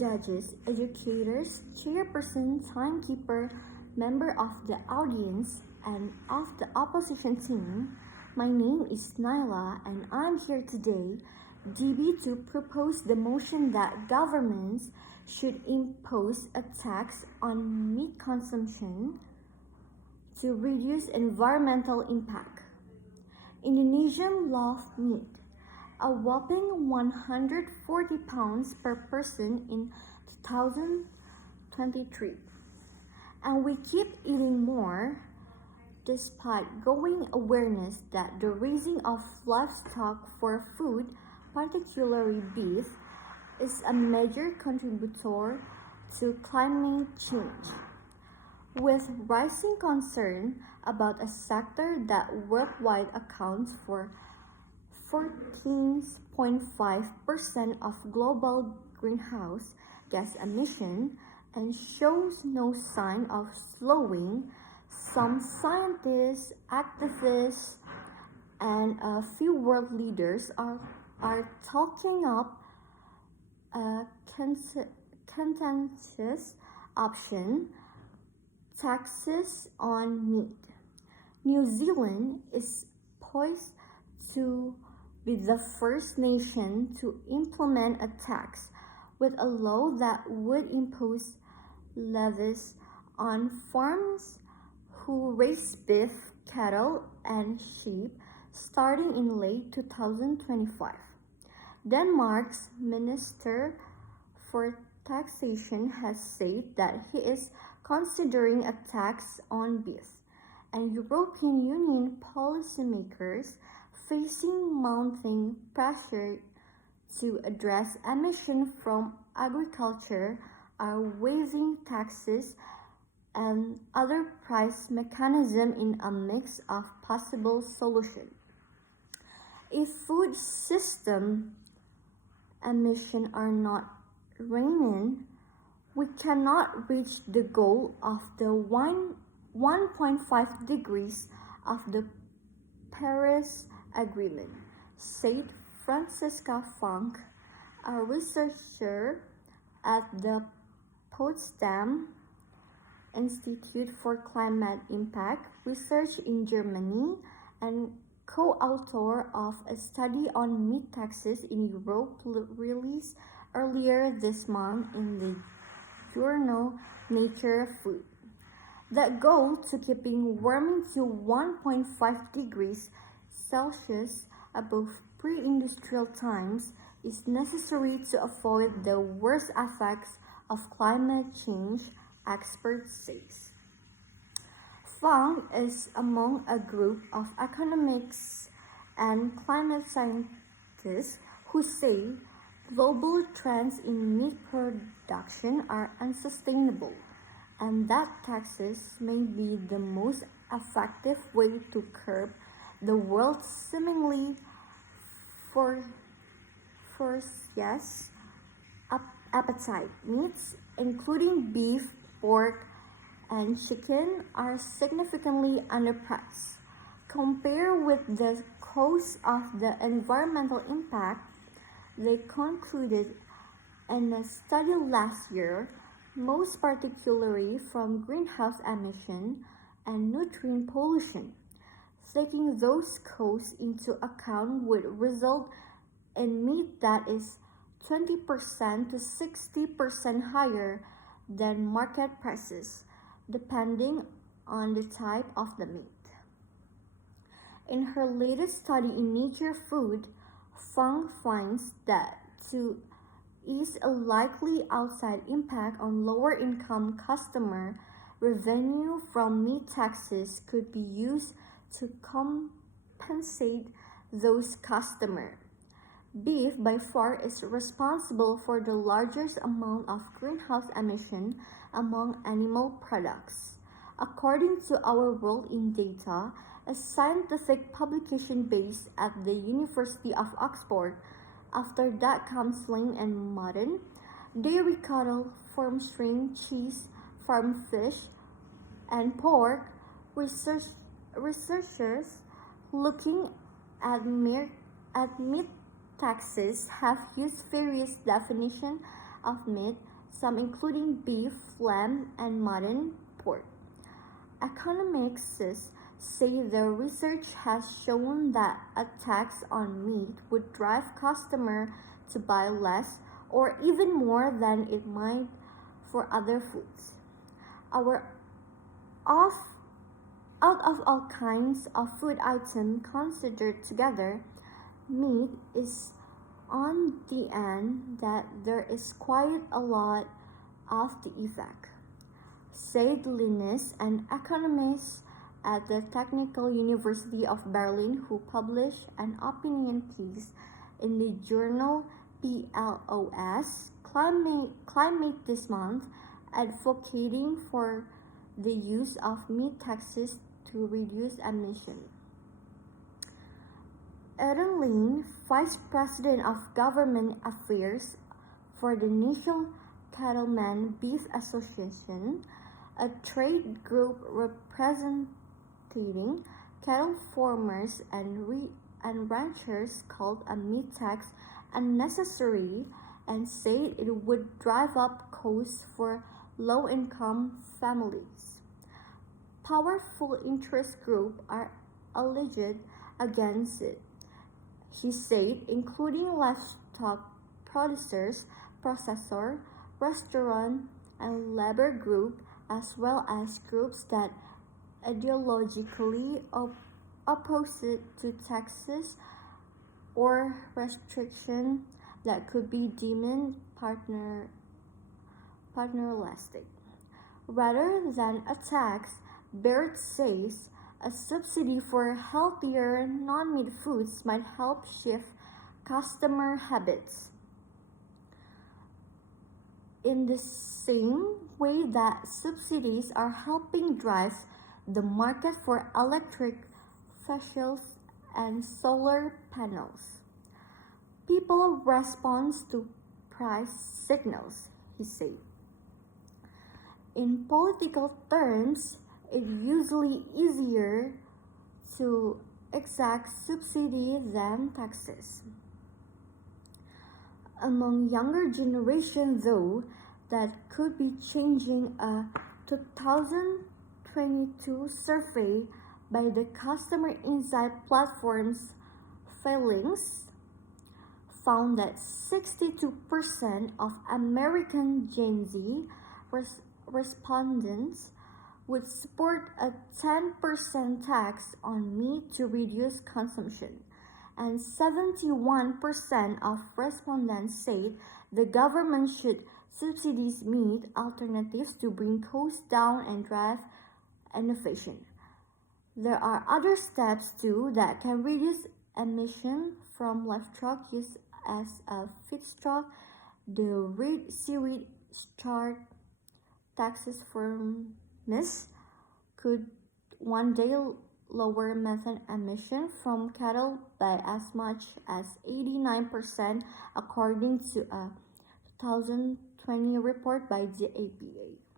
judges, educators, chairperson, timekeeper, member of the audience, and of the opposition team. My name is Nyla, and I'm here today, DB, to propose the motion that governments should impose a tax on meat consumption to reduce environmental impact. Indonesians love meat, a whopping 140 pounds per person in 2023. And we keep eating more despite growing awareness that the raising of livestock for food, particularly beef, is a major contributor to climate change. With rising concern about a sector that worldwide accounts for 14.5% of global greenhouse gas emission and shows no sign of slowing, some scientists, activists, and a few world leaders are talking up a contentious option: taxes on meat. New Zealand is poised to be the first nation to implement a tax with a law that would impose levies on farms who raise beef, cattle, and sheep starting in late 2025. Denmark's Minister for Taxation has said that he is considering a tax on beef, and European Union policymakers, facing mounting pressure to address emissions from agriculture, are waiving taxes and other price mechanisms in a mix of possible solutions. If food system emissions are not reined, we cannot reach the goal of the 1.5 degrees of the Paris Agreement, said Franziska Funk, a researcher at the Potsdam Institute for Climate Impact Research in Germany and co-author of a study on meat taxes in Europe released earlier this month in the journal Nature Food. The goal to keeping warming to 1.5 degrees Celsius above pre-industrial times is necessary to avoid the worst effects of climate change, experts say. Fang is among a group of economists and climate scientists who say global trends in meat production are unsustainable, and that taxes may be the most effective way to curb the world's seemingly voracious appetite. Meats, including beef, pork, and chicken, are significantly underpriced. Compared with the cost of the environmental impact, they concluded in a study last year, most particularly from greenhouse emission and nutrient pollution. Taking those costs into account would result in meat that is 20% to 60% higher than market prices, depending on the type of the meat. In her latest study in Nature Food, Fang finds that to ease a likely outside impact on lower-income customer, revenue from meat taxes could be used to compensate those customers. Beef by far is responsible for the largest amount of greenhouse emission among animal products. According to Our World in Data, a scientific publication based at the University of Oxford, after that comes lamb and mutton, dairy cattle, farm shrimp, cheese, farm fish, and pork. Researchers looking at meat taxes have used various definitions of meat, some including beef, lamb, and mutton, pork. Economists say the research has shown that a tax on meat would drive customers to buy less or even more than it might for other foods. Our off Out of all kinds of food items considered together, meat is on the end that there is quite a lot of the effect, said Linus, an economist at the Technical University of Berlin who published an opinion piece in the journal PLOS Climate this month, advocating for the use of meat taxes to reduce emissions. Aaron Lane, Vice President of Government Affairs for the National Cattlemen Beef Association, a trade group representing cattle farmers and ranchers, called a meat tax unnecessary and said it would drive up costs for low-income families. Powerful interest groups are alleged against it, he said, including livestock producers, processors, restaurant and labor groups, as well as groups that ideologically opposed to taxes or restrictions that could be deemed paternalistic. Rather than a tax, Baird says a subsidy for healthier non-meat foods might help shift customer habits. In the same way that subsidies are helping drive the market for electric vehicles and solar panels, people respond to price signals, he said. In political terms, it's usually easier to exact subsidy than taxes. Among younger generation, though, that could be changing. A 2022 survey by the Customer Insight Platform's Failings found that 62% of American Gen Z respondents would support a 10% tax on meat to reduce consumption, and 71% of respondents said the government should subsidize meat alternatives to bring costs down and drive innovation. There are other steps too that can reduce emissions from livestock use as a feedstock. The red seaweed starch taxes from mist could one day lower methane emissions from cattle by as much as 89%, according to a 2020 report by the APA.